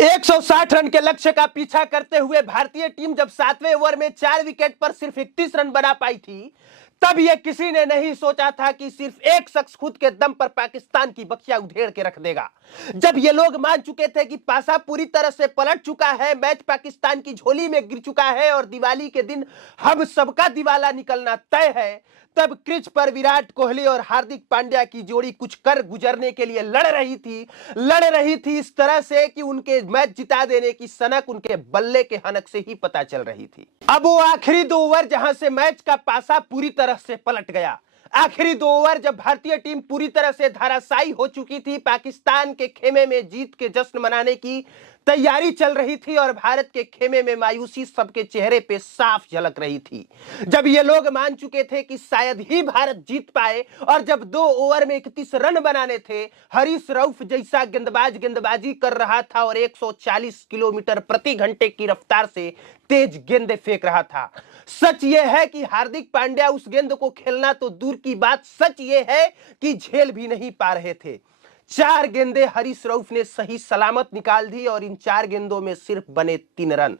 160 run के लक्ष्य का पीछा करते हुए भारतीय टीम जब 7वें ओवर में 4 विकेट पर सिर्फ 31 रन बना पाई थी, तब यह किसी ने नहीं सोचा था कि सिर्फ एक शख्स खुद के दम पर पाकिस्तान की बख्शिया उधेड़ के रख देगा। जब ये लोग मान चुके थे कि पासा पूरी तरह से पलट चुका है, मैच पाकिस्तान की झोली में गिर चुका है और दिवाली के दिन हम सबका दिवाला निकलना तय है, तब क्रीज पर विराट कोहली और हार्दिक पांड्या की जोड़ी कुछ कर गुजरने के लिए लड़ रही थी इस तरह से कि उनके मैच जिता देने की सनक उनके बल्ले के हनक से ही पता चल रही थी। अब वो आखिरी 2 ओवर जहां से मैच का पासा पूरी तरह से पलट गया। आखिरी 2 ओवर जब भारतीय टीम पूरी तरह से धराशायी हो चुकी थी, पाकिस्तान के खेमे में जीत के जश्न मनाने की तैयारी चल रही थी और भारत के खेमे में मायूसी सबके चेहरे पे साफ झलक रही थी। जब ये लोग मान चुके थे कि शायद ही भारत जीत पाए और जब 2 ओवर में 31 रन बनाने थे, हरीश रऊफ जैसा गेंदबाज गेंदबाजी कर रहा था और 140 किलोमीटर प्रति घंटे की रफ्तार से तेज गेंदें फेंक रहा था। सच यह है कि हार्दिक पांड्या उस गेंद को खेलना तो दूर की बात, सच यह है कि झेल भी नहीं पा रहे थे। 4 गेंदें हरीश रऊफ ने सही सलामत निकाल दी और इन 4 गेंदों में सिर्फ बने 3 रन।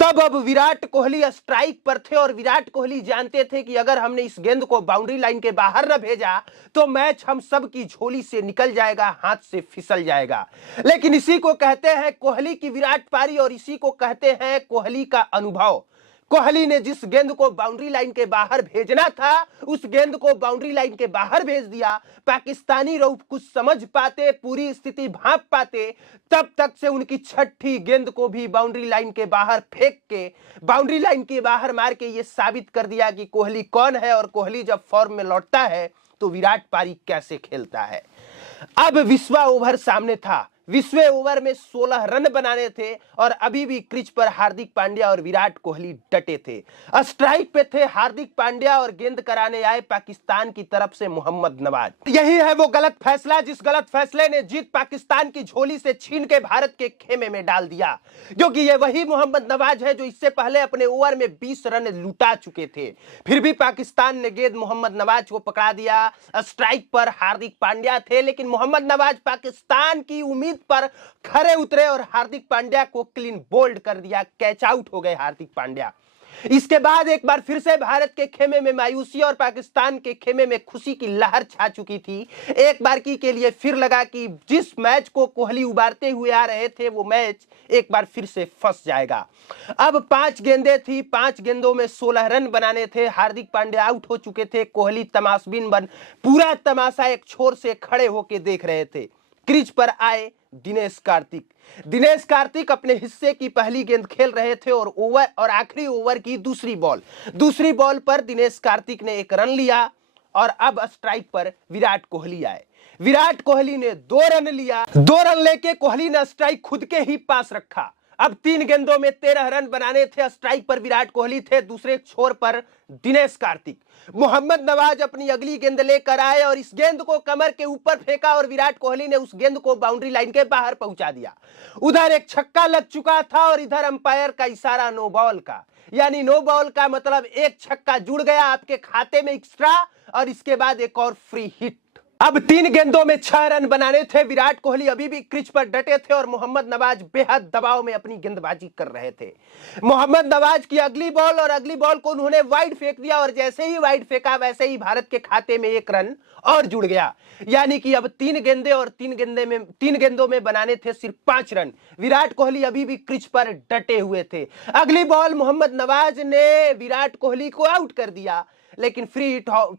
तब अब विराट कोहली स्ट्राइक पर थे और विराट कोहली जानते थे कि अगर हमने इस गेंद को बाउंड्री लाइन के बाहर न भेजा तो मैच हम सब की झोली से निकल जाएगा, हाथ से फिसल जाएगा। लेकिन इसी को कहते हैं कोहली की विराट पारी और इसी को कहते हैं कोहली का अनुभव। कोहली ने जिस गेंद को बाउंड्री लाइन के बाहर भेजना था, उस गेंद को बाउंड्री लाइन के बाहर भेज दिया। पाकिस्तानी रऊफ कुछ समझ पाते, पूरी स्थिति भांप पाते, तब तक से उनकी छठी गेंद को भी बाउंड्री लाइन के बाहर फेंक के, बाउंड्री लाइन के बाहर मार के ये साबित कर दिया कि कोहली कौन है और कोहली जब फॉर्म में लौटता है तो विराट पारी कैसे खेलता है। अब 20वां ओवर सामने था। 20वें ओवर में 16 रन बनाने थे और अभी भी क्रीज पर हार्दिक पांड्या और विराट कोहली डटे थे। स्ट्राइक पे थे हार्दिक पांड्या और गेंद कराने आए पाकिस्तान की तरफ से मोहम्मद नवाज। यही है वो गलत फैसला जिस गलत फैसले ने जीत पाकिस्तान की झोली से छीन के भारत के खेमे में डाल दिया, क्योंकि ये वही मोहम्मद नवाज है जो इससे पहले अपने ओवर में 20 रन लुटा चुके थे। फिर भी पाकिस्तान ने गेंद मोहम्मद नवाज को पकड़ा दिया। स्ट्राइक पर हार्दिक पांड्या थे, लेकिन मोहम्मद नवाज पाकिस्तान की उम्मीद पर खरे उतरे और हार्दिक पांड्या को क्लीन बोल्ड कर दिया। कैच आउट हो गए हार्दिक पांड्या। इसके बाद एक बार फिर से भारत के खेमे में मायूसी और पाकिस्तान के खेमे में खुशी की लहर छा चुकी थी। एक बार की के लिए फिर लगा कि जिस मैच को कोहली उबारते हुए आ रहे थे वो मैच एक बार फिर से फंस जाएगा। अब 5 गेंदें थी, 5 गेंदों में 16 रन बनाने थे। हार्दिक पांड्या आउट हो चुके थे। कोहली तमाशबीन बन पूरा तमाशा एक छोर से खड़े होकर देख रहे थे। क्रीज पर आए दिनेश कार्तिक अपने हिस्से की पहली गेंद खेल रहे थे और आखिरी ओवर की दूसरी बॉल पर दिनेश कार्तिक ने 1 रन लिया और अब स्ट्राइक पर विराट कोहली आए। विराट कोहली ने 2 रन लिया। 2 रन लेके कोहली ने स्ट्राइक खुद के ही पास रखा। अब 3 गेंदों में 13 रन बनाने थे। स्ट्राइक पर विराट कोहली थे, दूसरे छोर पर दिनेश कार्तिक। मोहम्मद नवाज अपनी अगली गेंद लेकर आए और इस गेंद को कमर के ऊपर फेंका और विराट कोहली ने उस गेंद को बाउंड्री लाइन के बाहर पहुंचा दिया। उधर एक छक्का लग चुका था और इधर अंपायर का इशारा नो बॉल का, यानी नो बॉल का मतलब एक छक्का जुड़ गया आपके खाते में एक्स्ट्रा और इसके बाद एक और फ्री हिट। अब 3 गेंदों में 6 रन बनाने थे। विराट कोहली अभी भी क्रीज पर डटे थे और मोहम्मद नवाज बेहद दबाव में अपनी गेंदबाजी कर रहे थे। मोहम्मद नवाज की अगली बॉल को उन्होंने वाइड फेंक दिया और जैसे ही वाइड फेंका वैसे ही भारत के खाते में 1 रन और जुड़ गया, यानी कि अब 3 गेंदों में बनाने थे सिर्फ 5 रन। विराट कोहली अभी भी क्रीज पर डटे हुए थे। अगली बॉल मोहम्मद नवाज ने विराट कोहली को आउट कर दिया, लेकिन फ्री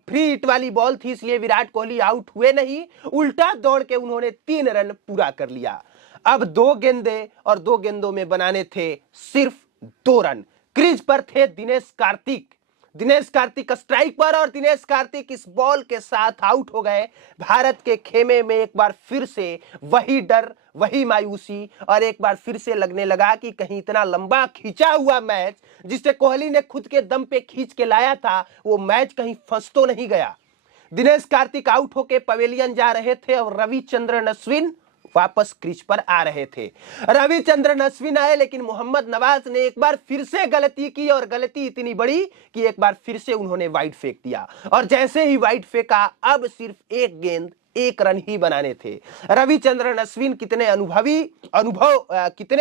हिट वाली बॉल थी इसलिए विराट कोहली आउट हुए नहीं, उल्टा दौड़ के उन्होंने 3 रन पूरा कर लिया। अब 2 गेंदें और 2 गेंदों में बनाने थे सिर्फ 2 रन। क्रीज पर थे दिनेश कार्तिक स्ट्राइक पर और दिनेश कार्तिक इस बॉल के साथ आउट हो गए। भारत के खेमे में एक बार फिर से वही डर, वही मायूसी और एक बार फिर से लगने लगा कि कहीं इतना लंबा खींचा हुआ मैच जिसे कोहली ने खुद के दम पे खींच के लाया था वो मैच कहीं फंस तो नहीं गया। दिनेश कार्तिक आउट होके पवेलियन जा रहे थे और रविचंद्रन अश्विन वापस क्रीज पर आ रहे थे। रविचंद्रन अश्विन आए, लेकिन मोहम्मद नवाज ने एक बार फिर से गलती की और गलती इतनी बड़ी कि एक बार फिर से उन्होंने वाइड फेंक दिया और जैसे ही वाइड फेंका अब सिर्फ 1 गेंद 1 रन ही बनाने थे। रविचंद्रन अश्विन कितने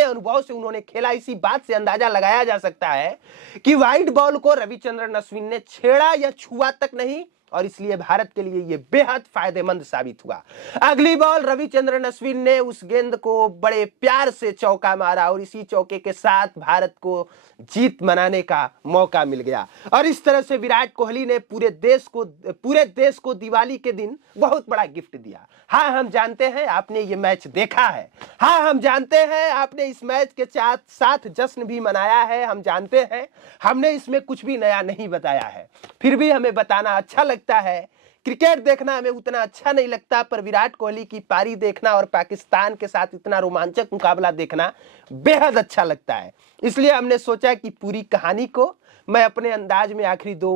अनुभव से उन्होंने खेला, इसी बात से अंदाजा लगाया जा सकता है कि वाइड बॉल को रविचंद्रन अश्विन ने छेड़ा या छुआ तक नहीं, और इसलिए भारत के लिए यह बेहद फायदेमंद साबित हुआ। अगली बॉल रविचंद्रन अश्विन ने उस गेंद को बड़े प्यार से चौका मारा और इसी चौके के साथ भारत को जीत मनाने का मौका मिल गया। और इस तरह से विराट कोहली ने पूरे देश को दिवाली के दिन बहुत बड़ा गिफ्ट दिया। हाँ, हम जानते हैं आपने ये मैच देखा है। हाँ, हम जानते हैं आपने इस मैच के साथ जश्न भी मनाया है। हम जानते हैं हमने इसमें कुछ भी नया नहीं बताया है, फिर भी हमें बताना अच्छा लगता है। क्रिकेट देखना हमें उतना अच्छा नहीं लगता, पर विराट कोहली की पारी देखना और पाकिस्तान के साथ इतना रोमांचक मुकाबला देखना बेहद अच्छा लगता है। इसलिए हमने सोचा कि पूरी कहानी को मैं अपने अंदाज में आखिरी 2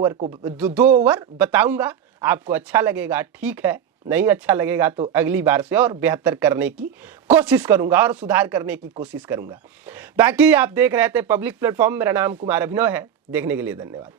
ओवर बताऊंगा। आपको अच्छा लगेगा ठीक है, नहीं अच्छा लगेगा तो अगली बार से और बेहतर करने की कोशिश करूंगा और सुधार करने की कोशिश करूंगा। बाकी आप देख रहे थे पब्लिक प्लेटफॉर्म। मेरा नाम कुमार अभिनव है। देखने के लिए धन्यवाद।